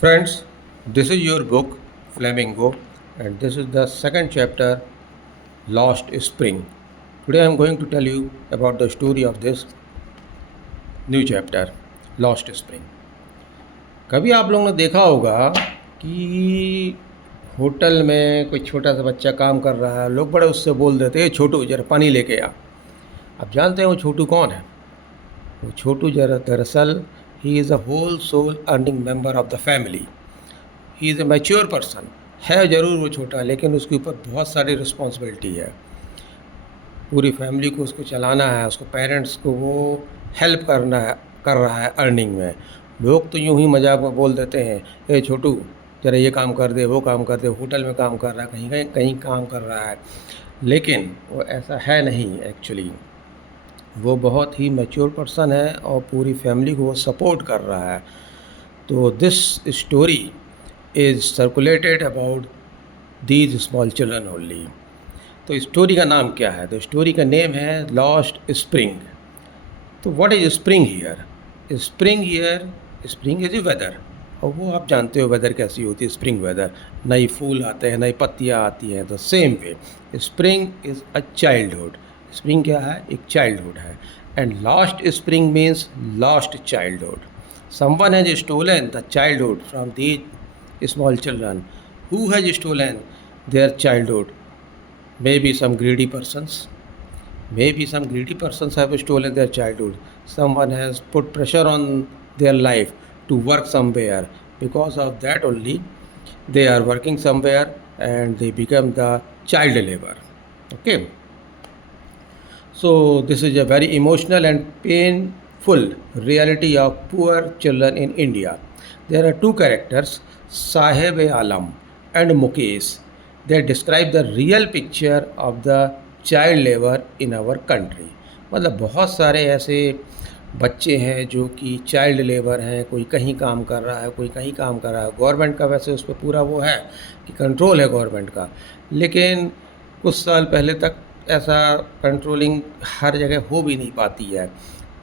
Friends, this is your book Flamingo, and this is the second chapter, Lost Spring. Today I am going to tell you about the story of this new chapter, Lost Spring. कभी आप लोगों ने देखा होगा कि hotel में कोई छोटा सा बच्चा काम कर रहा है, लोग बड़े उससे बोल देते हैं, छोटू जरा पानी लेके आ। आप जानते हैं वो छोटू कौन है? वो छोटू जरा दरअसल he is a whole sole earning member of the family. He is a mature person. है ज़रूर वो छोटा, लेकिन उसके ऊपर बहुत सारी रिस्पॉन्सिबिलिटी है। पूरी फैमिली को उसको चलाना है, उसको पेरेंट्स को वो हेल्प कर रहा है अर्निंग में। लोग तो यूं ही मजाक में बोल देते हैं, ए छोटू जरा ये काम कर दे, वो काम कर दे, होटल में काम कर रहा है, कहीं काम कर रहा है। लेकिन वो ऐसा है नहीं एक्चुअली। वो बहुत ही मैच्योर पर्सन है और पूरी फैमिली को वो सपोर्ट कर रहा है। तो this story is circulated about these small children only. तो स्टोरी का नाम क्या है? तो स्टोरी का नेम है लॉस्ट स्प्रिंग। तो what is spring here? Spring is a weather. और वो आप जानते हो वेदर कैसी होती है, स्प्रिंग वेदर, नई फूल आते हैं, नई पत्तियाँ आती हैं। The same way spring is a childhood. Spring क्या है? एक चाइल्डहुड है। And lost spring means lost childhood. Someone has stolen the childhood from these small children. Who has stolen their childhood? Maybe some greedy persons. Maybe some greedy persons have stolen their childhood. Someone has put pressure on their life to work somewhere. Because of that only, they are working somewhere and they become the child labor. Okay. So this is a very emotional and painful reality of poor children in India. There are two characters, Sahib-e-Alam and Mukesh. They describe the real picture of the child labor in our country. मतलब बहुत सारे ऐसे बच्चे हैं जो कि child labour हैं। कोई कहीं काम कर रहा है, कोई कहीं काम कर रहा है। गवर्नमेंट का वैसे उस पर पूरा वो है कि कंट्रोल है गवर्नमेंट का, लेकिन कुछ साल पहले तक ऐसा कंट्रोलिंग हर जगह हो भी नहीं पाती है।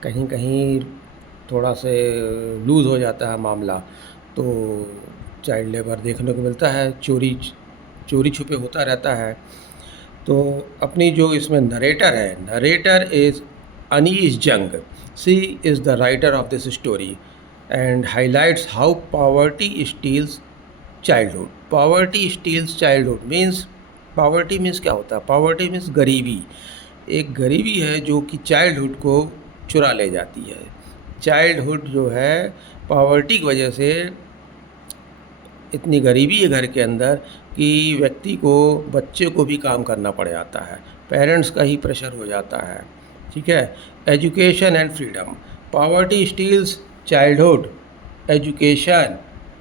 कहीं कहीं थोड़ा से लूज़ हो जाता है मामला, तो चाइल्ड लेबर देखने को मिलता है, चोरी छुपे होता रहता है। तो अपनी जो इसमें नरेटर है, narrator is Anees Jung. She is the writer of this story and highlights how poverty steals childhood. Poverty steals childhood means, poverty means क्या होता है? पॉवर्टी मीन्स गरीबी। एक गरीबी है जो कि चाइल्डहुड को चुरा ले जाती है। चाइल्डहुड जो है पॉवर्टी की वजह से इतनी गरीबी है घर के अंदर कि व्यक्ति को, बच्चे को भी काम करना पड़ जाता है, पेरेंट्स का ही प्रेशर हो जाता है। ठीक है। Education and freedom. Poverty steals childhood, education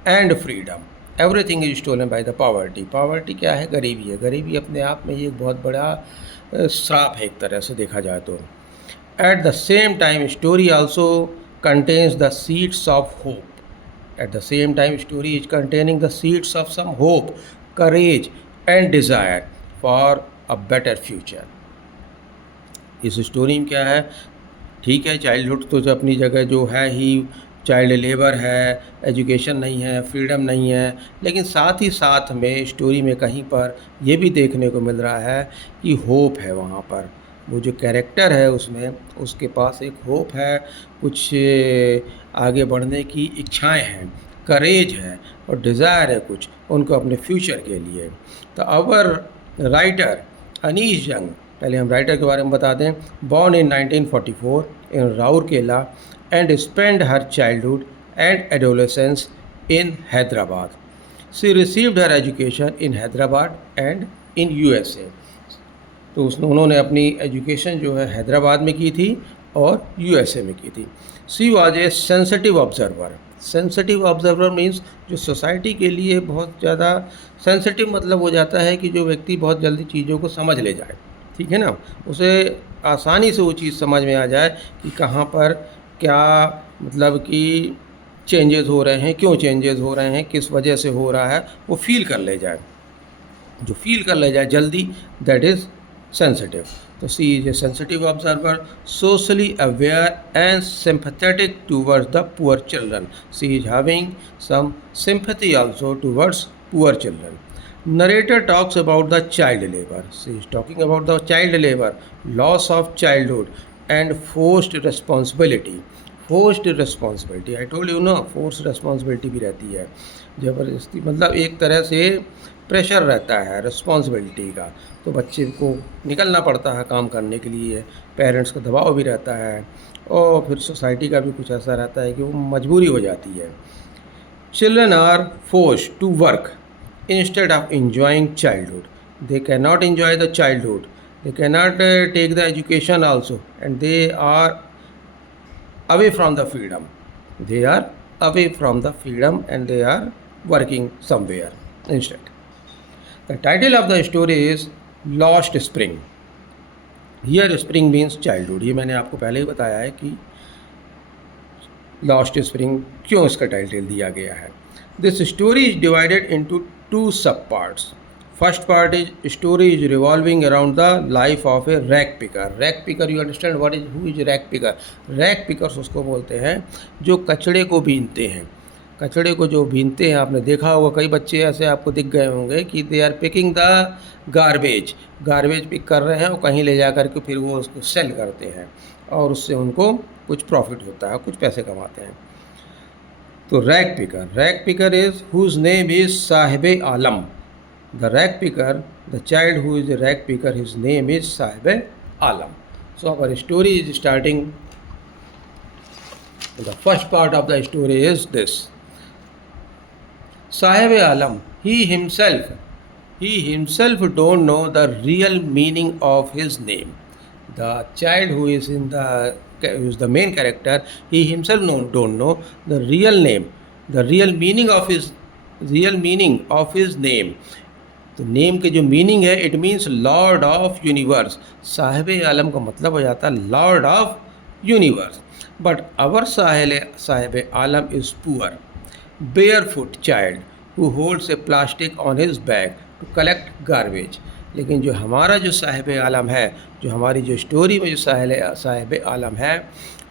and freedom, everything is stolen by the poverty. Poverty क्या है? गरीबी है। गरीबी अपने आप में ये एक बहुत बड़ा श्राप है एक तरह से देखा जाए तो। At the same time story also contains the seeds of hope. At the same time, story is containing the seeds of some hope, courage and desire for a better future. इस स्टोरी में क्या है? ठीक है, childhood तो जो अपनी जगह जो है ही चाइल्ड लेबर है, एजुकेशन नहीं है, फ्रीडम नहीं है, लेकिन साथ ही साथ में स्टोरी में कहीं पर ये भी देखने को मिल रहा है कि होप है वहाँ पर। वो जो कैरेक्टर है उसमें, उसके पास एक होप है, कुछ आगे बढ़ने की इच्छाएं हैं, करेज है और डिज़ायर है कुछ उनको अपने फ्यूचर के लिए। तो आवर राइटर अनीस जंग, पहले हम राइटर के बारे में बता दें। Born in 1944 in Rourkela and spend her childhood and adolescence in Hyderabad. She received her education in Hyderabad and in USA। तो उन्होंने अपनी एजुकेशन जो है हैदराबाद में की थी और USA में की थी। She was a sensitive observer. Sensitive observer means जो सोसाइटी के लिए बहुत ज़्यादा सेंसिटिव मतलब हो जाता है कि जो व्यक्ति बहुत जल्दी चीज़ों को समझ ले जाए। ठीक है ना, उसे आसानी से वो चीज़ समझ में आ जाए कि कहाँ पर क्या मतलब कि चेंजेस हो रहे हैं, क्यों चेंजेस हो रहे हैं, किस वजह से हो रहा है, वो फील कर ले जाए। जो फील कर ले जाए जल्दी, that is sensitive. So she is a sensitive observer, socially aware and sympathetic towards the poor children. She is having some sympathy also towards poor children. Narrator talks about the child labor. She is talking about the child labor, loss of childhood and forced responsibility. Forced responsibility, I told you ना, force responsibility भी रहती है, ज़बरदस्ती, मतलब एक तरह से pressure रहता है रिस्पॉन्सिबिलिटी का, तो बच्चे को निकलना पड़ता है काम करने के लिए, पेरेंट्स का दबाव भी रहता है और फिर सोसाइटी का भी कुछ ऐसा रहता है कि वो मजबूरी हो जाती है. Children are forced to work instead of enjoying childhood. They cannot enjoy the childhood. They cannot take the education also, and they are away from the freedom. They are away from the freedom and they are working somewhere instead. The title of the story is Lost Spring. Here spring means childhood. ये मैंने आपको पहले ही बताया है कि lost spring क्यों इसका title दिया गया है. This story is divided into 2 सब parts. First part is story is revolving around the life of a rag picker. Rag picker, you understand what is, who is rag picker? Rag pickers उसको बोलते हैं जो कचड़े को बीनते हैं. कचड़े को जो बीनते हैं, आपने देखा होगा कई बच्चे ऐसे आपको दिख गए होंगे कि they are picking the garbage pick कर रहे हैं और कहीं ले जा कर के फिर वो उसको सेल करते हैं और उससे उनको कुछ प्रॉफिट होता है, कुछ पैसे कमाते हैं. तो rag picker is whose name is Saheb Alam. The rag picker, the child who is a rag picker, his name is Sahib Alam. So our story is starting. The first part of the story is this. Sahib Alam, he himself don't know the real meaning of his name. The child who is the main character, he himself don't know the real name, the real meaning of his name. तो name के जो meaning है, it means lord of universe. Sahib Alam का मतलब हो जाता है lord of universe. But our Sahib Alam is poor barefoot child who holds a plastic on his bag to collect garbage. लेकिन जो हमारा जो साहिब आलम है, जो हमारी जो स्टोरी में जो साहिब आलम है,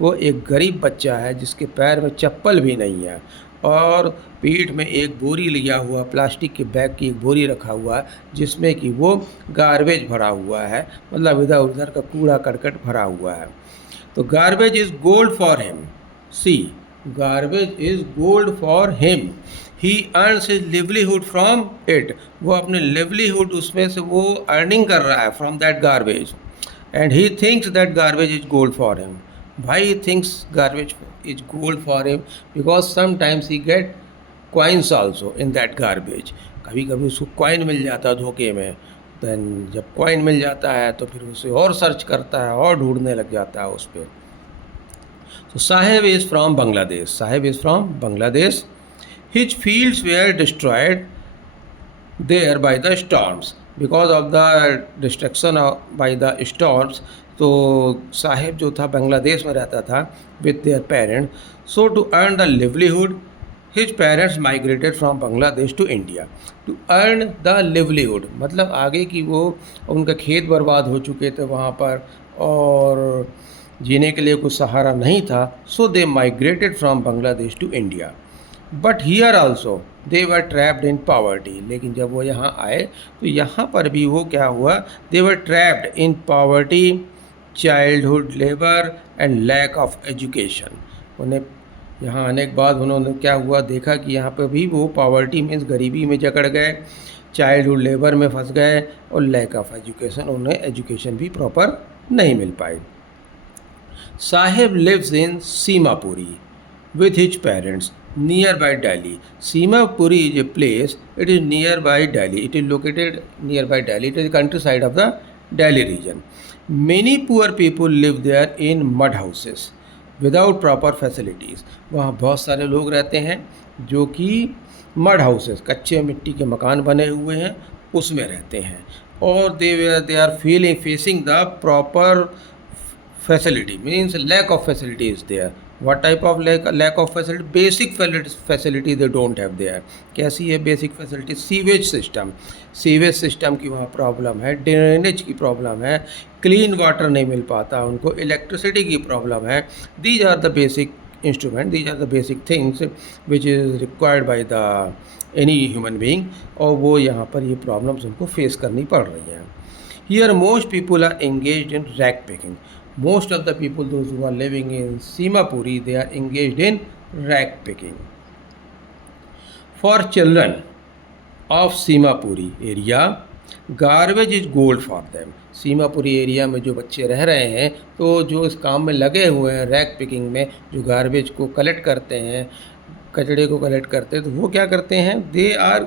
वो एक गरीब बच्चा है जिसके पैर में चप्पल भी नहीं है और पीठ में एक बोरी लिया हुआ, प्लास्टिक के बैग की एक बोरी रखा हुआ है जिसमें कि वो गार्बेज भरा हुआ है, मतलब इधर उधर का कूड़ा करकट भरा हुआ है. तो garbage is gold for him. See, garbage is gold for him. He earns his livelihood from it. वो अपने लिवलीहुड उसमें से वो अर्निंग कर रहा है from that garbage. And he thinks that garbage is gold for him. Why he thinks garbage is gold for him? Because sometimes he get coins also in that garbage. कभी कभी उसको coin मिल जाता है धोखे में. दैन जब coin मिल जाता है तो फिर उसे और सर्च करता है और ढूंढने लग जाता है उस पर. So Sahib is from Bangladesh. His fields were destroyed there by the storms. Because of the destruction by the storms, तो साहिब जो था बांग्लादेश में रहता था with their parent. So to earn the livelihood his parents migrated from Bangladesh to India to earn the livelihood. मतलब आगे की वो उनका खेत बर्बाद हो चुके थे वहाँ पर और जीने के लिए कुछ सहारा नहीं था. So they migrated from Bangladesh to India. But here also they were trapped in poverty. लेकिन जब वो यहाँ आए तो यहाँ पर भी वो क्या हुआ, they were trapped in poverty, childhood labour and lack of education. उन्हें यहाँ आने के बाद उन्होंने क्या हुआ, देखा कि यहाँ पर भी वो पॉवर्टी मीन्स गरीबी में जकड़ गए, चाइल्डहुड लेबर में फंस गए और लैक ऑफ एजुकेशन, उन्हें एजुकेशन भी प्रॉपर नहीं मिल पाई. Sahib lives in Seemapuri with his parents nearby Delhi. Simapuri is a place, it is nearby Delhi. It is located nearby Delhi. It is the countryside of the Delhi region. Many poor people live there in mud houses without proper facilities. वहाँ बहुत सारे लोग रहते हैं जो कि mud houses, कच्चे मिट्टी के मकान बने हुए हैं, उसमें रहते हैं और they are facing the proper facility, means lack of facility is there. What type of lack of facility? Basic facility they don't have there. कैसी है बेसिक फैसिलिटी? सीवेज सिस्टम की वहाँ प्रॉब्लम है, ड्रेनेज की प्रॉब्लम है, clean water नहीं मिल पाता उनको, इलेक्ट्रिसिटी की प्रॉब्लम है. These are the basic instrument, these are the basic things which is required by the any human being, और वो यहाँ पर ये प्रॉब्लम्स उनको फेस करनी पड़ रही हैं. Here most people are engaged in rag picking. Most of the people, those who are living in Simapuri, they are engaged in rag picking. For children of Simapuri area, garbage is gold for them. Seemapuri area में जो बच्चे रह रहे हैं, तो जो इस काम में लगे हुए हैं रैग पिकिंग में, जो गार्बेज को कलेक्ट करते हैं, कचड़े को कलेक्ट करते हैं, तो वो क्या करते हैं? They are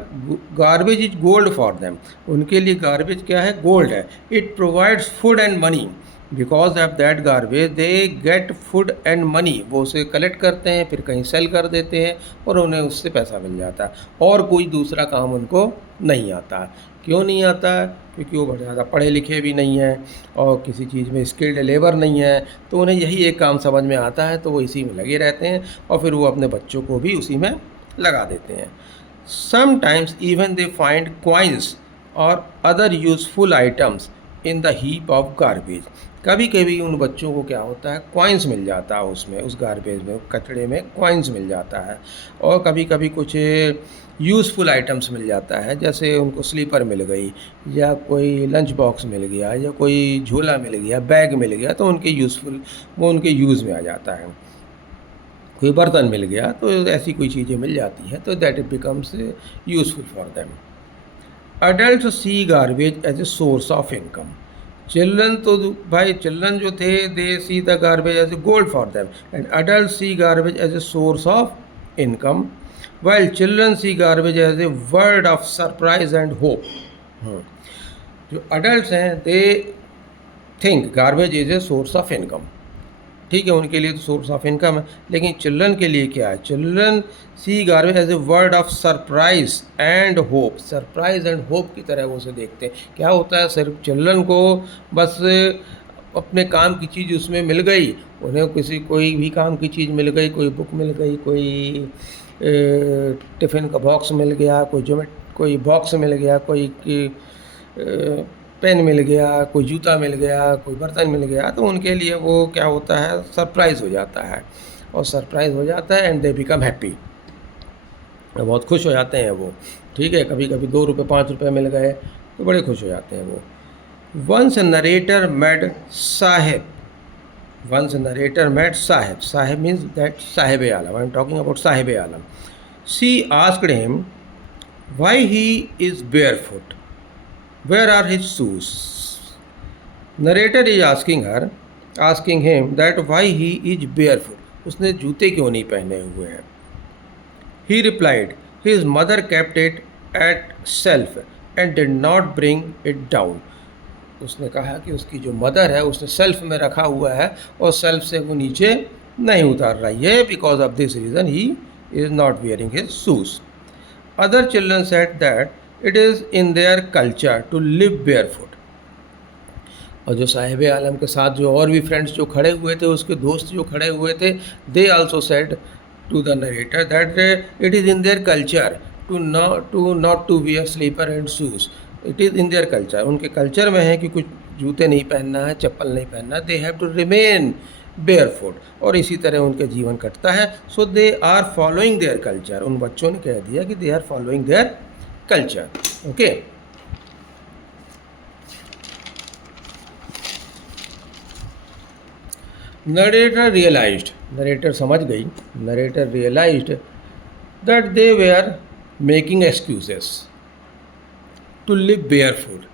garbage is gold for them. उनके लिए गार्बेज क्या है? गोल्ड है. It provides food and money. Because of that garbage they get food and money. वो उसे कलेक्ट करते हैं, फिर कहीं सेल कर देते हैं और उन्हें उससे पैसा मिल जाता है, और कोई दूसरा काम उनको नहीं आता. क्यों नहीं आता? क्योंकि वो बहुत ज़्यादा पढ़े लिखे भी नहीं हैं और किसी चीज़ में स्किल्ड लेबर नहीं है, तो उन्हें यही एक काम समझ में आता है, तो वो इसी में लगे रहते हैं और फिर वो अपने बच्चों को भी उसी में लगा देते हैं. Sometimes even they find coins और other useful items in the heap of garbage. कभी कभी उन बच्चों को क्या होता है? कॉइन्स मिल जाता है उसमें, उस गार्बेज में, कचड़े में कॉइन्स मिल जाता है, और कभी कभी कुछ यूज़फुल आइटम्स मिल जाता है, जैसे उनको स्लीपर मिल गई, या कोई लंच बॉक्स मिल गया, या कोई झोला मिल गया, बैग मिल गया, तो उनके यूज़फुल, वो उनके यूज़ में आ जाता है. कोई बर्तन मिल गया, तो ऐसी कोई चीज़ें मिल जाती हैं, तो that it becomes useful for them. Adult see garbage as a source of income. Children तो भाई, चिल्ड्रन जो थे, they see the garbage as a gold for them, and adult see garbage as a source of income, while children see garbage as a word of surprise and hope. जो adults हैं, they think garbage is a source of income. ठीक है, उनके लिए तो source of income है, लेकिन children के लिए क्या है? Children see garbage as a word of surprise and hope. Surprise and hope की तरह वो उसे देखते हैं. क्या होता है? सिर्फ चिल्ड्रन को बस अपने काम की चीज़ उसमें मिल गई, उन्हें कोई भी काम की चीज़ मिल गई, कोई बुक मिल गई, कोई टिफ़िन का बॉक्स मिल गया, कोई बॉक्स मिल गया, कोई पेन मिल गया, कोई जूता मिल गया, कोई बर्तन मिल गया, तो उनके लिए वो क्या होता है? सरप्राइज़ हो जाता है, और सरप्राइज़ हो जाता है एंड दे बिकम हैप्पी. बहुत खुश हो जाते हैं वो. ठीक है, कभी कभी 2 रुपये 5 रुपये मिल गए तो बड़े खुश हो जाते हैं वो. Once narrator made Saheb. Once a narrator met Sahib. Sahib means that Sahib-e-Alam. I am talking about Sahib-e-Alam. She asked him why he is barefoot. Where are his shoes? Narrator is asking him that why he is barefoot. उसने जूते क्यों नहीं पहने हुए हैं? He replied, his mother kept it at shelf and did not bring it down. उसने कहा कि उसकी जो मदर है उसने सेल्फ में रखा हुआ है और सेल्फ से वो नीचे नहीं उतार रही है. Because of this reason he is not wearing his shoes. Other children said that it is in their culture to live barefoot. और जो साहिब आलम के साथ जो और भी फ्रेंड्स जो खड़े हुए थे, उसके दोस्त जो खड़े हुए थे, they also said to the narrator that it is in their culture to not to wear slipper and shoes. It is in their culture. उनके कल्चर में है कि कुछ जूते नहीं पहनना है, चप्पल नहीं पहनना. They have to remain barefoot. और इसी तरह उनके जीवन कटता है. So they are following their culture. उन बच्चों ने कह दिया कि they are following their culture. Okay. Narrator समझ गई. Narrator realised that they were making excuses to live barefoot.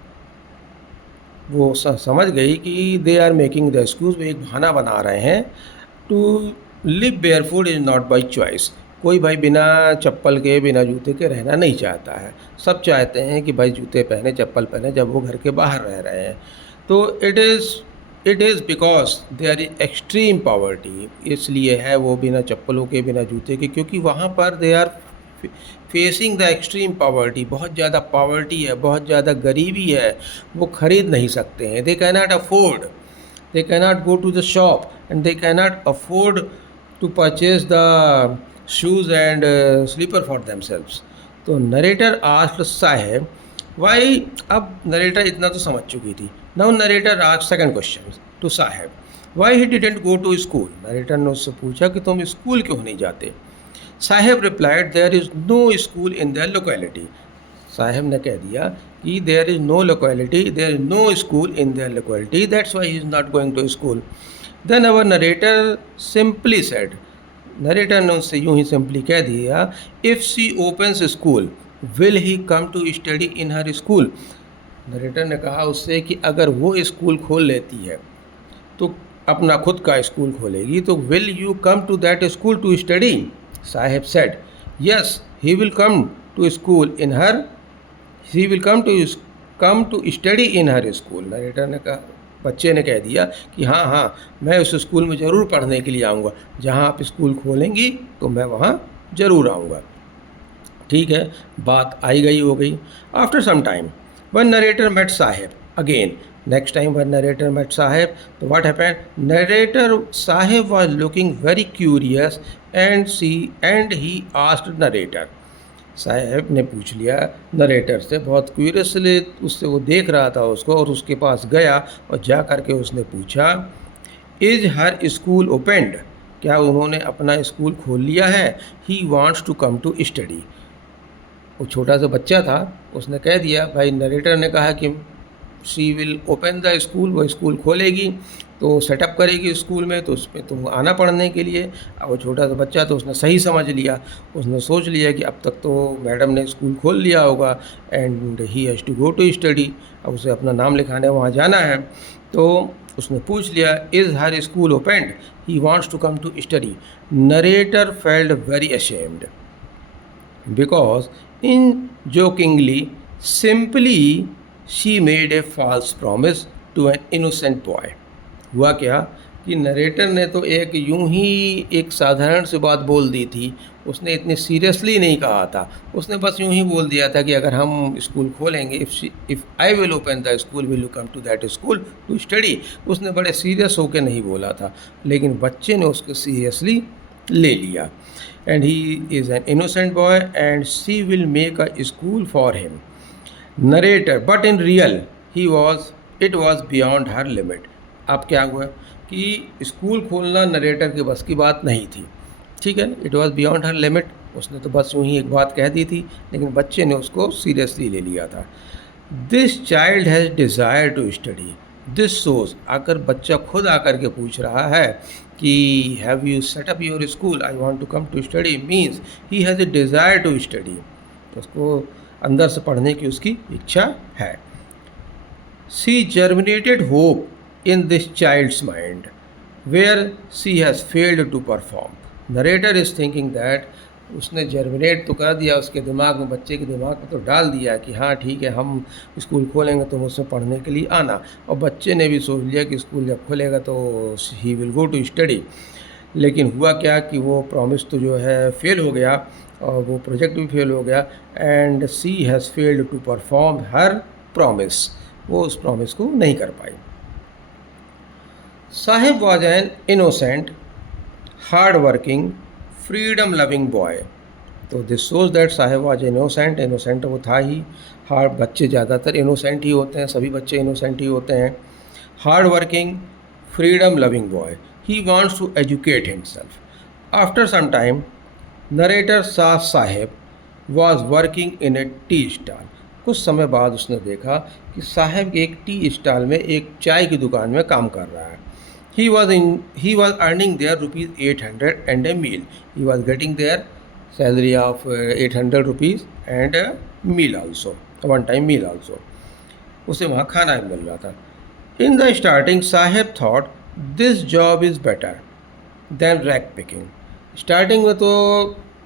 वो समझ गई कि they are making the excuse. वो एक बहाना बना रहे हैं. To live barefoot is not by choice. कोई भाई बिना चप्पल के, बिना जूते के रहना नहीं चाहता है. सब चाहते हैं कि भाई जूते पहने, चप्पल पहने जब वो घर के बाहर रह रहे हैं. तो it is because there is extreme poverty. इसलिए है वो बिना चप्पलों के, बिना जूते के, क्योंकि वहाँ पर they are facing the extreme poverty. बहुत ज़्यादा पॉवर्टी है, बहुत ज़्यादा गरीबी है. वो ख़रीद नहीं सकते हैं. They cannot afford. They cannot go to the shop and they cannot afford to purchase the shoes and slipper for themselves. तो नरेटर आस्क्ड साहेब वाई, अब नरेटर इतना तो समझ चुकी थी. Now narrator asked second question to Saheb why he didn't go to school. Narrator ने उससे पूछा कि तुम स्कूल क्यों नहीं जाते. Saheb replied there is no school in their locality. साहेब ने कह दिया कि there is no locality, there is no school in their locality, that's why he is not going to school. Then our narrator simply said, narrator ने उससे यूं ही simply कह दिया, if she opens school will he come to study in her school. Narrator ने कहा उससे कि अगर वो स्कूल खोल लेती है तो अपना खुद का स्कूल खोलेगी तो will you come to that school to study. Saheb said yes he will come to school in her, he will come to study in her school. Narrator ने कहा, बच्चे ने कह दिया कि हाँ हाँ मैं उस स्कूल में ज़रूर पढ़ने के लिए आऊँगा, जहाँ आप स्कूल खोलेंगी तो मैं वहाँ ज़रूर आऊँगा. ठीक है, बात आई गई हो गई. After some time when narrator met Saheb again. Next time when narrator met Saheb, तो what happened, narrator Saheb was looking very curious and he asked narrator. Saheb ने पूछ लिया नरेटर से, बहुत क्यूरियसली उससे वो देख रहा था उसको, और उसके पास गया और जा कर के उसने पूछा, इज़ हर स्कूल ओपेंड, क्या उन्होंने अपना स्कूल खोल लिया है. He wants to come to study. वो छोटा सा बच्चा था, उसने कह दिया, भाई नरेटर ने कहा कि she will open the school, वो स्कूल खोलेगी तो सेटअप करेगी स्कूल में, तो उसमें तुम आना पढ़ने के लिए. अब वो छोटा सा बच्चा तो उसने सही समझ लिया, उसने सोच लिया कि अब तक तो मैडम ने स्कूल खोल लिया होगा and he has to go to study, अब उसे अपना नाम लिखाने वहाँ जाना है. तो उसने पूछ लिया, is her school opened, he wants to come to study. Narrator felt very ashamed because in jokingly simply she made a false promise to an innocent boy. हुआ क्या कि नरेटर ने तो एक यूं ही एक साधारण सी बात बोल दी थी, उसने इतनी सीरियसली नहीं कहा था, उसने बस यूं ही बोल दिया था कि अगर हम स्कूल खोलेंगे, if I will open the school will you come to that school to study. उसने बड़े सीरियस होकर नहीं बोला था, लेकिन बच्चे ने उसको सीरियसली ले लिया. And he is an innocent boy and she will make a school for him. Narrator but in real it was beyond her limit. अब क्या हुआ कि स्कूल खोलना नरेटर के बस की बात नहीं थी. ठीक है, it was beyond her limit, उसने तो बस यूँ ही एक बात कह दी थी, लेकिन बच्चे ने उसको सीरियसली ले लिया था. This child has desire to study. This shows, अगर बच्चा खुद आकर के पूछ रहा है कि have you set up your school, I want to come to study, means he has a desire to study. तो उसको अंदर से पढ़ने की उसकी इच्छा है. She germinated hope in this child's mind where she has failed to perform. Narrator is thinking that उसने जर्मिनेट तो कर दिया उसके दिमाग में, बच्चे के दिमाग में तो डाल दिया कि हाँ ठीक है हम स्कूल खोलेंगे तो उसमें पढ़ने के लिए आना, और बच्चे ने भी सोच लिया कि स्कूल जब खोलेगा तो he will go to study. लेकिन हुआ क्या कि वो प्रॉमिस तो जो है फेल हो गया और वो प्रोजेक्ट भी फेल हो गया. And she has failed to perform her promise, वो उस प्रॉमिस को नहीं कर पाई. Sahib was an innocent, hard working, freedom loving boy. तो this shows that Sahib was innocent वो था ही. हार्ड, बच्चे ज़्यादातर इनोसेंट ही होते हैं, सभी बच्चे इनोसेंट ही होते हैं. Hard working, freedom loving boy, he wants to educate himself. After some time narrator saw Sahib was working in a tea stall. कुछ समय बाद उसने देखा कि साहिब एक टी स्टॉल में एक चाय की दुकान में काम कर रहा है. He was earning there rupees 800 and a meal. He was getting their salary of 800 rupees and a meal also, a one-time meal also. उसे वहाँ खाना भी मिल रहा था. In the starting, Sahib thought this job is better than rack picking. Starting में तो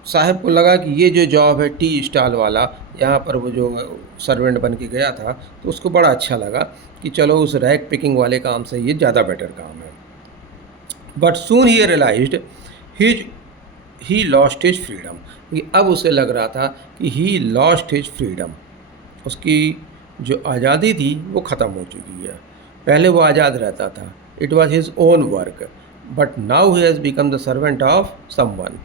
साहिब को लगा कि ये जो जॉब है टी स्टॉल वाला, यहाँ पर वो जो सर्वेंट बन के गया था, तो उसको बड़ा अच्छा लगा कि चलो उस रैक पिकिंग वाले काम से ये ज़्यादा बेटर काम है. But soon he realised he lost his freedom. अब उसे लग रहा था कि ही लॉस्ट हिज फ्रीडम, उसकी जो आज़ादी थी वो ख़त्म हो चुकी है. पहले वो आज़ाद रहता था, it was his own work, but now he has become the servant of someone.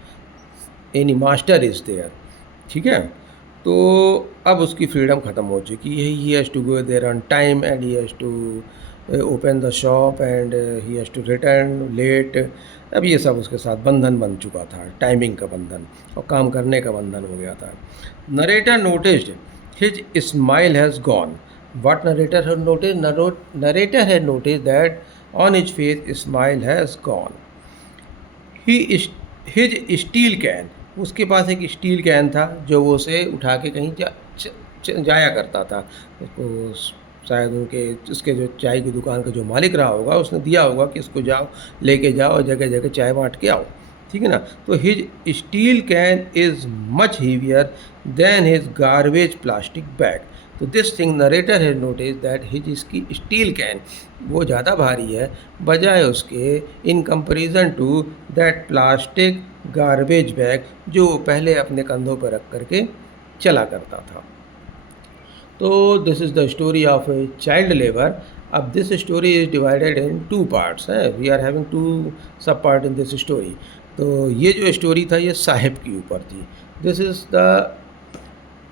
Any master is there. ठीक है, तो अब उसकी फ्रीडम ख़त्म हो चुकी है. He has to go there on time and he has to open the shop and he has to return late. अब ये सब उसके साथ बंधन बन चुका था, टाइमिंग का बंधन और काम करने का बंधन हो गया था. Narrator noticed his smile has gone. What narrator had noticed? Narrator had noticed that on his face smile has gone. His steel can, उसके पास एक स्टील कैन था जो वो उसे उठा के कहीं जाया करता था. उसको शायद उसके जो चाय की दुकान का जो मालिक रहा होगा उसने दिया होगा कि इसको जाओ लेके जाओ और जगह जगह चाय बांट के आओ. ठीक है ना. तो his steel can is much heavier than his garbage plastic bag. तो this thing narrator has notice that his इसकी स्टील कैन वो ज़्यादा भारी है बजाय उसके in comparison to that plastic garbage bag जो पहले अपने कंधों पर रख करके चला करता था. तो this is the story of child labour. अब this story is divided in 2 parts है. We are having 2 sub part in this story. तो ये जो स्टोरी था ये साहिब के ऊपर थी. This is the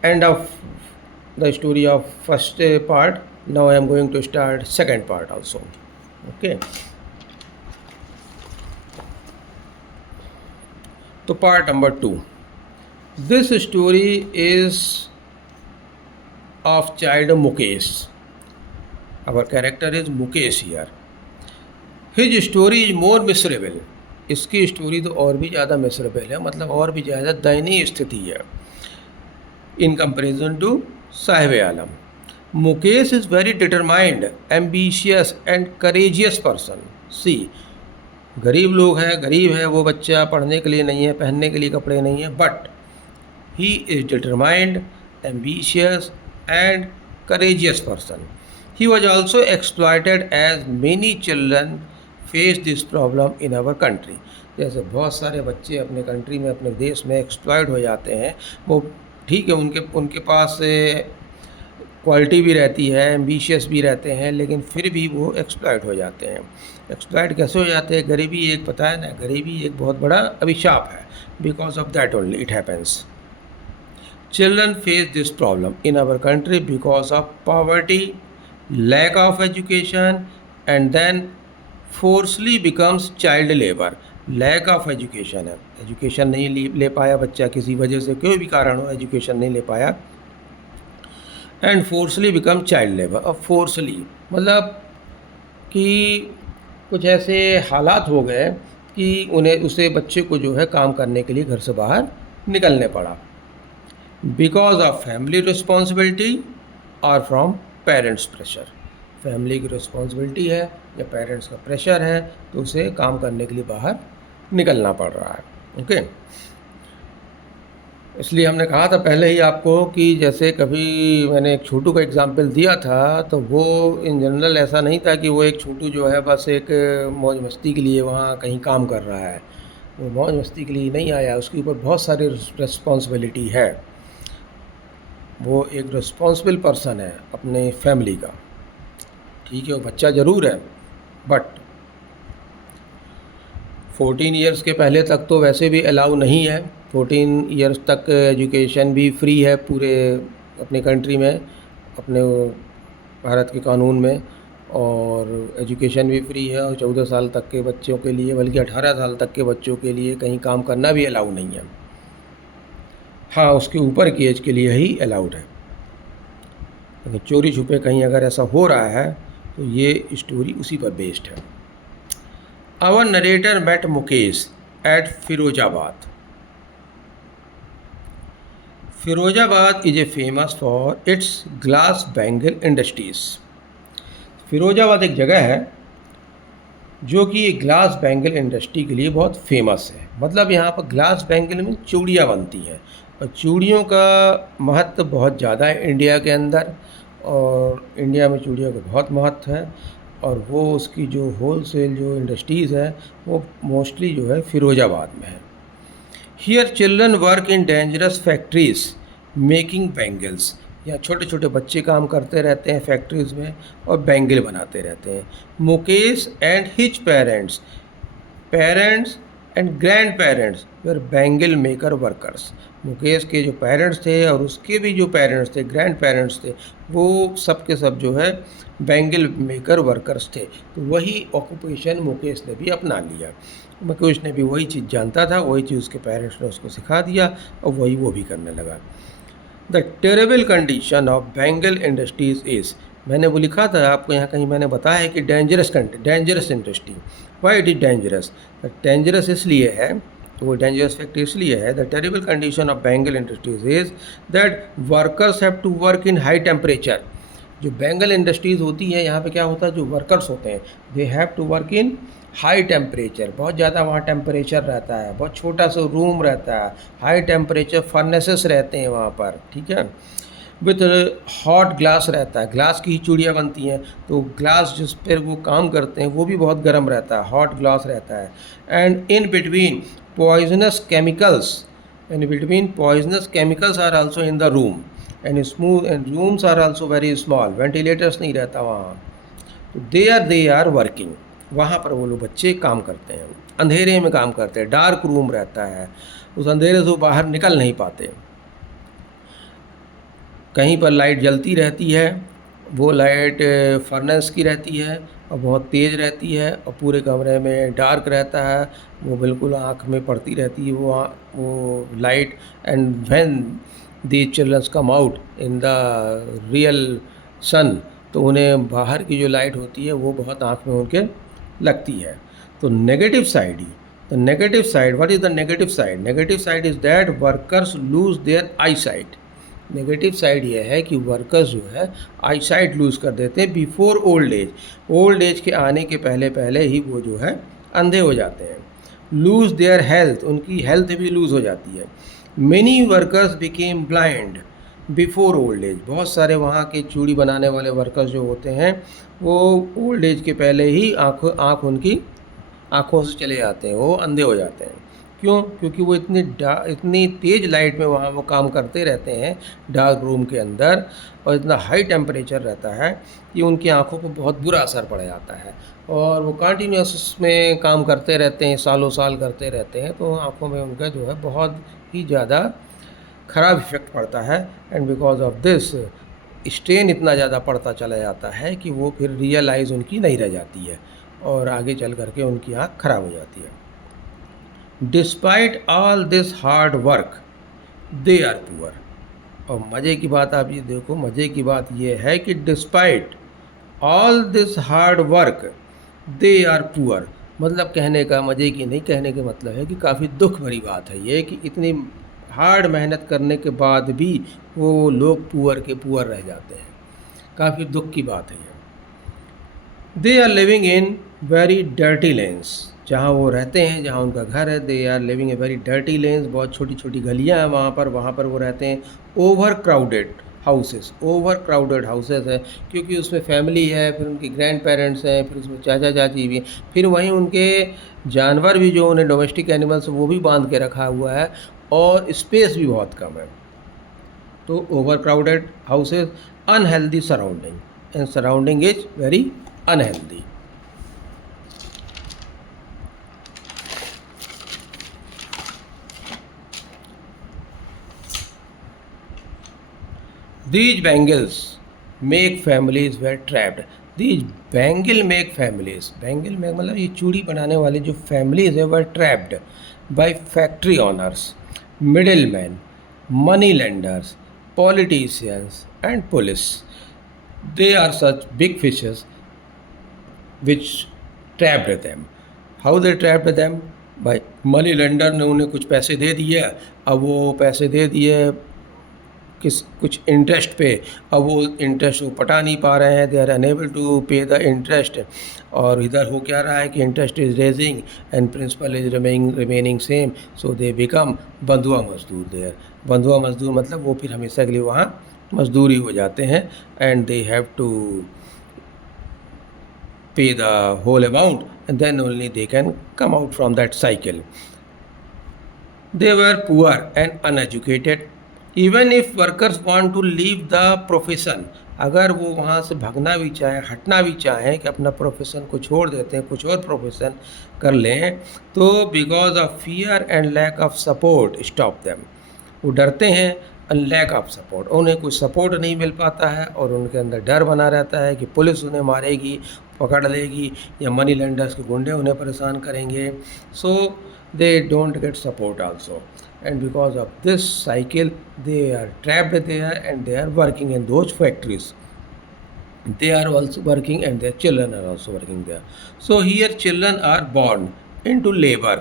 end of the story of first part. Now I am going to start second part also. Okay. So part number 2. This story is of child Mukesh. Our character is Mukesh here. His story is more miserable. इसकी story तो और भी ज़्यादा miserable है, मतलब और भी ज़्यादा दयनीय स्थिति है in comparison to Sahib Alam. Mukesh is very determined, ambitious and courageous person. See, गरीब लोग हैं, गरीब है वो बच्चा, पढ़ने के लिए नहीं है, पहनने के लिए कपड़े नहीं है, but he is determined, ambitious and courageous person. He was also exploited as many children face this problem in our country. जैसे बहुत सारे बच्चे अपने कंट्री में, अपने देश में एक्सप्लॉयड हो जाते हैं. वो ठीक है, उनके पास क्वालिटी भी रहती है, एम्बिशियस भी रहते हैं, लेकिन फिर भी वो एक्सप्लॉयट हो जाते हैं. एक्सप्लॉयट कैसे हो जाते हैं? गरीबी एक, पता है ना, गरीबी एक बहुत बड़ा अभिशाप है. Because of that only it happens. Children face this problem in our country because of poverty, lack of education and then forcely becomes child labour. Lack of education है, एजुकेशन नहीं ले पाया बच्चा, किसी वजह से, कोई भी कारण हो एजुकेशन नहीं ले पाया, एंड फोर्सली बिकम चाइल्ड लेबर. अब फोर्सली मतलब कि कुछ ऐसे हालात हो गए कि उसे बच्चे को जो है काम करने के लिए घर से बाहर निकलने पड़ा. बिकॉज ऑफ फैमिली रिस्पॉन्सिबिलिटी और फ्रॉम पेरेंट्स प्रेशर. फैमिली की रिस्पॉन्सिबिलिटी है या पेरेंट्स का प्रेशर है तो उसे काम करने के लिए बाहर निकलना पड़ रहा है. ओके. इसलिए हमने कहा था पहले ही आपको कि जैसे कभी मैंने एक छोटू का एग्जाम्पल दिया था तो वो इन जनरल ऐसा नहीं था कि वो एक छोटू जो है बस एक मौज मस्ती के लिए वहाँ कहीं काम कर रहा है. वो मौज मस्ती के लिए नहीं आया, उसके ऊपर बहुत सारी रिस्पॉन्सिबिलिटी है. वो एक रिस्पॉन्सिबल पर्सन है अपने फैमिली का. ठीक है, वो बच्चा ज़रूर है, बट 14 ईयर्स के पहले तक तो वैसे भी अलाउ नहीं है. 14 ईयर्स तक एजुकेशन भी फ्री है पूरे अपने कंट्री में, अपने भारत के कानून में, और एजुकेशन भी फ्री है. और 14 साल तक के बच्चों के लिए, बल्कि 18 साल तक के बच्चों के लिए कहीं काम करना भी अलाउ नहीं है. हाँ, उसके ऊपर की एज के लिए ही अलाउड है. लेकिन चोरी छुपे कहीं अगर ऐसा हो रहा है तो ये स्टोरी उसी पर बेस्ड है. Our narrator met Mukesh at Firozabad. Firozabad is a famous for its glass bangle industries. Firozabad एक जगह है जो कि ग्लास बैंगल इंडस्ट्री के लिए बहुत फेमस है. मतलब यहाँ पर ग्लास बैंगल में चूड़ियाँ बनती हैं, और चूड़ियों का महत्व बहुत ज़्यादा है इंडिया के अंदर, और इंडिया में चूड़ियों का बहुत महत्व है. और वो उसकी जो होलसेल जो इंडस्ट्रीज़ है वो मोस्टली जो है फिरोजाबाद में है. Here children work in dangerous factories making bangles. यहाँ छोटे छोटे बच्चे काम करते रहते हैं फैक्ट्रीज़ में और बैंगल बनाते रहते हैं. Mukesh and his parents parents and grand parents were bangle maker workers. Mukesh के जो पेरेंट्स थे और उसके भी जो पेरेंट्स थे, ग्रैंड पेरेंट्स थे, वो सब के सब जो है बैंगल मेकर वर्कर्स थे। तो वही ऑक्यूपेशन मुकेश ने भी अपना लिया। मुकेश ने भी वही चीज़ जानता था, वही चीज़ उसके पेरेंट्स ने उसको सिखा दिया और वही वो भी करने लगा। The terrible condition of bangle industries is, मैंने वो लिखा था आपको यहाँ कहीं, मैंने बताया है कि dangerous industry. Why it is dangerous? Dangerous इसलिए है, तो वो डेंजरस फैक्टर इसलिए है, the terrible condition of bangle industries is that workers have to work in high temperature. जो बैंगल इंडस्ट्रीज़ होती है, यहाँ पे क्या होता है, जो वर्कर्स होते हैं they have to work in high temperature, बहुत ज़्यादा वहाँ टेम्परेचर रहता है, बहुत छोटा सा रूम रहता है, हाई टेम्परेचर फर्नेसेस रहते हैं वहाँ पर, ठीक है। विथ हॉट ग्लास रहता है, ग्लास की ही चूड़ियाँ बनती हैं, तो ग्लास जिस पर वो काम करते हैं वो भी बहुत गर्म रहता है, हॉट ग्लास रहता है। And in between poisonous chemicals are also in the room and rooms are also very small, ventilators नहीं रहता वहाँ। तो दे आर वर्किंग, वहाँ पर वो लोग बच्चे काम करते हैं, अंधेरे में काम करते हैं, डार्क रूम रहता है, उस अंधेरे से वो बाहर निकल नहीं पाते। कहीं पर लाइट जलती रहती है, वो लाइट फर्नेस की रहती है और बहुत तेज़ रहती है, और पूरे कमरे में डार्क रहता है, वो बिल्कुल आँख में पड़ती रहती है वो light. And when the childrens come out in the real sun, तो उन्हें बाहर की जो लाइट होती है वो बहुत आँख में उनके लगती है। तो negative side what is the negative side? Negative side is that workers lose their eye sight. Negative side ये है कि वर्कर्स जो है आई साइट लूज़ कर देते हैं बिफोर ओल्ड एज के आने के पहले ही वो जो है अंधे हो जाते हैं। लूज़ देयर हेल्थ, उनकी हेल्थ भी लूज़ हो जाती है। Many workers became blind before old age, बहुत सारे वहाँ के चूड़ी बनाने वाले वर्कर्स जो होते हैं वो ओल्ड एज के पहले ही आँख उनकी आँखों से चले जाते हैं, वो अंधे हो जाते हैं। क्यों? क्योंकि वो इतनी तेज़ लाइट में वहाँ वो काम करते रहते हैं डार्क रूम के अंदर, और इतना हाई टेम्परेचर रहता है कि उनकी आँखों पर बहुत बुरा असर पड़ जाता है, और वो कंटिन्यूस उसमें काम करते रहते हैं, सालों साल करते रहते हैं, तो आँखों में उनका जो है बहुत ही ज़्यादा ख़राब इफ़ेक्ट पड़ता है। And because of this strain इतना ज़्यादा पड़ता चला जाता है कि वो फिर रियल आइज़ उनकी नहीं रह जाती है, और आगे चल करके उनकी आँख ख़राब हो जाती है। Despite all this hard work they are poor. और मज़े की बात आप ये देखो, मज़े की बात ये है कि despite all this hard work they are poor, मतलब कहने का, मज़े की नहीं कहने के मतलब है कि काफ़ी दुख भरी बात है ये, कि इतनी हार्ड मेहनत करने के बाद भी वो लोग पुअर के पुअर रह जाते हैं। काफ़ी दुख की बात है ये। They are living in very dirty lanes, जहाँ वो रहते हैं, जहाँ उनका घर है, they are living a very dirty lanes, बहुत छोटी छोटी गलियाँ हैं वहाँ पर वो रहते हैं। ओवर क्राउडेड हाउसेस है, क्योंकि उसमें फैमिली है, फिर उनके ग्रैंड पेरेंट्स हैं, फिर उसमें चाचा चाची भी हैं, फिर वहीं उनके जानवर भी जो उन्हें डोमेस्टिक एनिमल्स वो भी बांध के रखा हुआ है, और स्पेस भी बहुत कम है। तो over crowded houses, unhealthy surrounding, and surrounding is very unhealthy. These bangles make families were trapped. These bangle make families. Bangle make मतलब ये चूड़ी बनाने वाले जो families है were trapped by factory owners, middlemen, money lenders, politicians and police. They are such big fishes which trapped them. How they trapped them? भाई money lender ने उन्हें कुछ पैसे दे दिए, अब वो पैसे दे दिए कुछ इंटरेस्ट पे, अब वो इंटरेस्ट वो पटा नहीं पा रहे हैं, they are unable to pay the interest, और इधर हो क्या रहा है कि interest is raising and principal is remaining same, so they become बंधुआ मजदूर। देयर बंधुआ मजदूर मतलब वो फिर हमेशा के लिए वहाँ मजदूरी हो जाते हैं, and they have to pay the whole amount and then only they can come out from that cycle. They were poor and uneducated. Even if workers want to leave the profession, अगर वो वहाँ से भागना भी चाहें, हटना भी चाहें कि अपना प्रोफेशन को छोड़ देते हैं, कुछ और प्रोफेशन कर लें, तो because of fear and lack of support stop them, वो डरते हैं एंड लैक ऑफ सपोर्ट, उन्हें कोई सपोर्ट नहीं मिल पाता है और उनके अंदर डर बना रहता है कि पुलिस उन्हें मारेगी, पकड़ लेगी, या मनी लेंडर्स के गुंडे उन्हें परेशान करेंगे. So they don't get support also, and because of this cycle they are trapped there and they are working in those factories, they are also working and their children are also working there. So here children are born into labor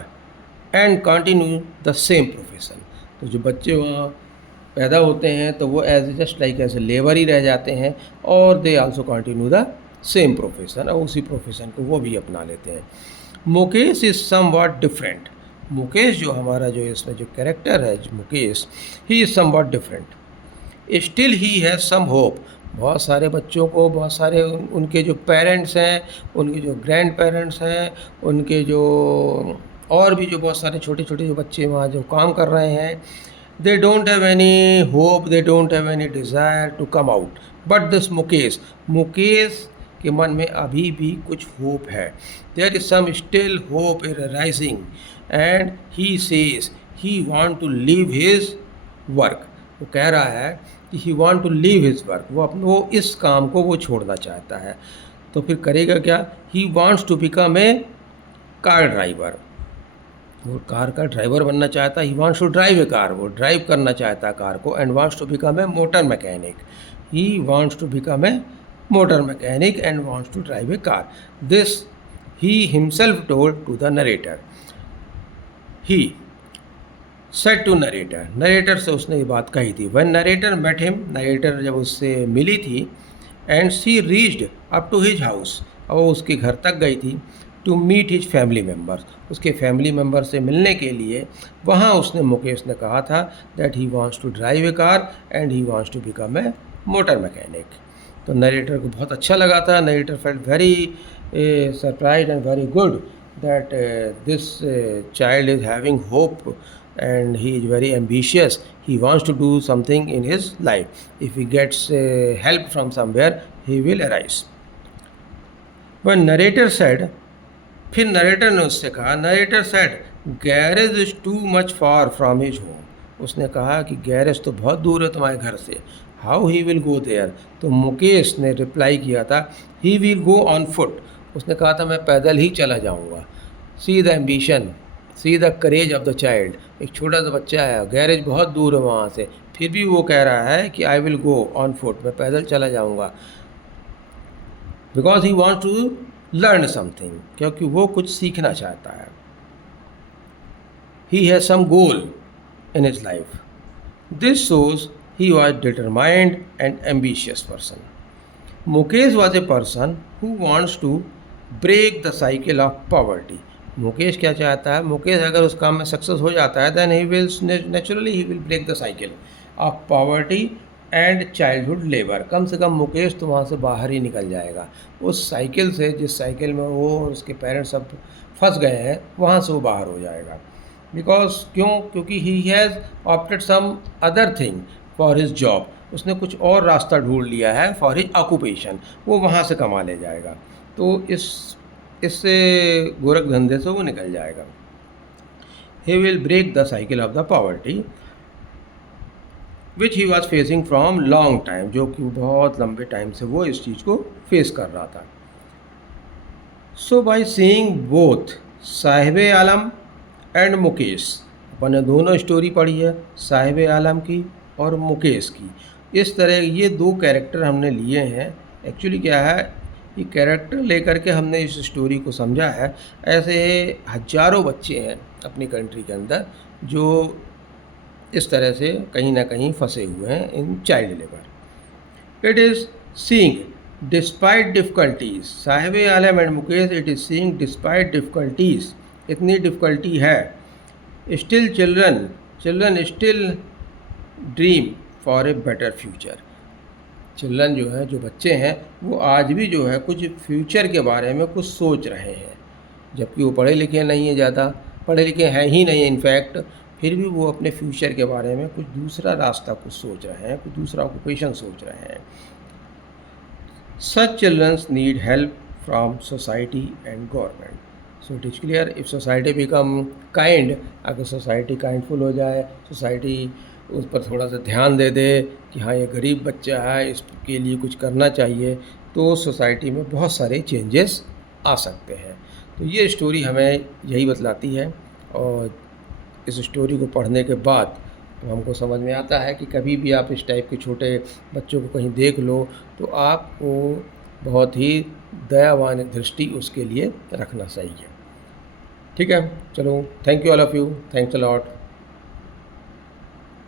and continue the same profession. तो जो बच्चे वहाँ पैदा होते हैं तो वो as just like as a labour ही रह जाते हैं और they also continue the same profession, और उसी प्रोफेशन को वो भी अपना लेते हैं. Mukesh is somewhat different, Mukesh जो हमारा जो इसमें जो कैरेक्टर है जो Mukesh, he is somewhat different. Still he has some hope. बहुत सारे बच्चों को, बहुत सारे उनके जो पेरेंट्स हैं, उनके जो ग्रैंड पेरेंट्स हैं, उनके जो और भी जो बहुत सारे छोटे छोटे जो बच्चे वहाँ जो काम कर रहे हैं, they don't have any hope, they don't have any desire to come out. But this Mukesh, Mukesh के मन में अभी भी कुछ होप है. There is some still hope in rising and he says he want to leave his work. वो कह रहा है कि he want to leave his work, वो इस काम को वो छोड़ना चाहता है. तो फिर करेगा क्या? He wants to become a car driver, वो कार का ड्राइवर बनना चाहता है. He wants to drive a car, वो ड्राइव करना चाहता है कार को. And wants to become a motor mechanic, he wants to become a motor mechanic and wants to drive a car. This he himself told to the narrator. He said to narrator, narrator से उसने ये बात कही थी. When narrator met him, narrator जब उससे मिली थी, and she reached up to his house, और उसके घर तक गई थी, to meet his family members, उसके फैमिली मेम्बर से मिलने के लिए. वहाँ उसने मुकेश ने कहा था that he wants to drive a car and he wants to become a motor mechanic. तो नरेटर को बहुत अच्छा लगा था. Narrator felt very surprised and very good that this child is having hope and he is very ambitious. He wants to do something in his life. If he gets help from somewhere, he will arise. When narrator said, फिर narrator ने उससे कहा, narrator said, garage is too much far from his home. उसने कहा कि garage तो बहुत दूर है तुम्हारे घर से. How he will go there. तो मुकेश ने रिप्लाई किया था, he will go on foot. उसने कहा था मैं पैदल ही चला जाऊंगा. See the ambition, see the courage of the child. एक छोटा सा बच्चा है, गैरेज बहुत दूर है वहाँ से, फिर भी वो कह रहा है कि I will go on foot, मैं पैदल चला जाऊंगा. Because he wants to learn something, क्योंकि वो कुछ सीखना चाहता है. He has some goal in his life. This shows he was determined and ambitious person. Mukesh was a person who wants to break the cycle of poverty. Mukesh क्या चाहता है? मुकेश अगर उस काम में सक्सेस हो जाता है then he will naturally he will break the cycle of poverty and childhood labor. कम से कम मुकेश तो वहाँ से बाहर ही निकल जाएगा उस साइकिल से, जिस साइकिल में वो और उसके पेरेंट्स सब फंस गए हैं, वहाँ से वो बाहर हो जाएगा. बिकॉज क्योंकि he has opted some other thing for his job. उसने कुछ और रास्ता ढूंढ लिया है फॉर हिज ऑक्यूपेशन, वो वहाँ से कमा ले जाएगा. तो इससे गोरख धंधे से वो निकल जाएगा. He will break the cycle of the poverty which he was facing from long time, जो कि बहुत लंबे टाइम से वो इस चीज़ को फेस कर रहा था. So by seeing both Sahib Alam and Mukesh, अपन ने दोनों स्टोरी पढ़ी है, साहिब आलम की और मुकेश की. इस तरह ये दो कैरेक्टर हमने लिए हैं. एक्चुअली क्या है, ये कैरेक्टर लेकर के हमने इस स्टोरी को समझा है. ऐसे हजारों बच्चे हैं अपनी कंट्री के अंदर जो इस तरह से कहीं ना कहीं फंसे हुए हैं in child labour. It is seeing despite difficulties, Sahib Alam and Mukesh, it is seeing despite difficulties, इतनी डिफ़िकल्टी है. Still children still dream for a better future. Children जो है, जो बच्चे हैं, वो आज भी जो है कुछ फ्यूचर के बारे में कुछ सोच रहे हैं, जबकि वो पढ़े लिखे नहीं है, ज़्यादा पढ़े लिखे हैं ही नहीं. इनफैक्ट फिर भी वो अपने फ्यूचर के बारे में कुछ दूसरा रास्ता कुछ सोच रहे हैं, कुछ दूसरा ऑक्यूपेशन सोच रहे हैं। Such children need help from society and government. So it is clear, if society become kind, अगर society kindful हो जाए, society उस पर थोड़ा सा ध्यान दे दे कि हाँ ये गरीब बच्चा है, इसके लिए कुछ करना चाहिए, तो सोसाइटी में बहुत सारे चेंजेस आ सकते हैं। तो ये स्टोरी हमें यही बतलाती है, और इस स्टोरी को पढ़ने के बाद तो हमको समझ में आता है कि कभी भी आप इस टाइप के छोटे बच्चों को कहीं देख लो तो आपको बहुत ही दयावान दृष्टि उसके लिए रखना चाहिए। ठीक है, चलो, thank you all of you, thanks a lot.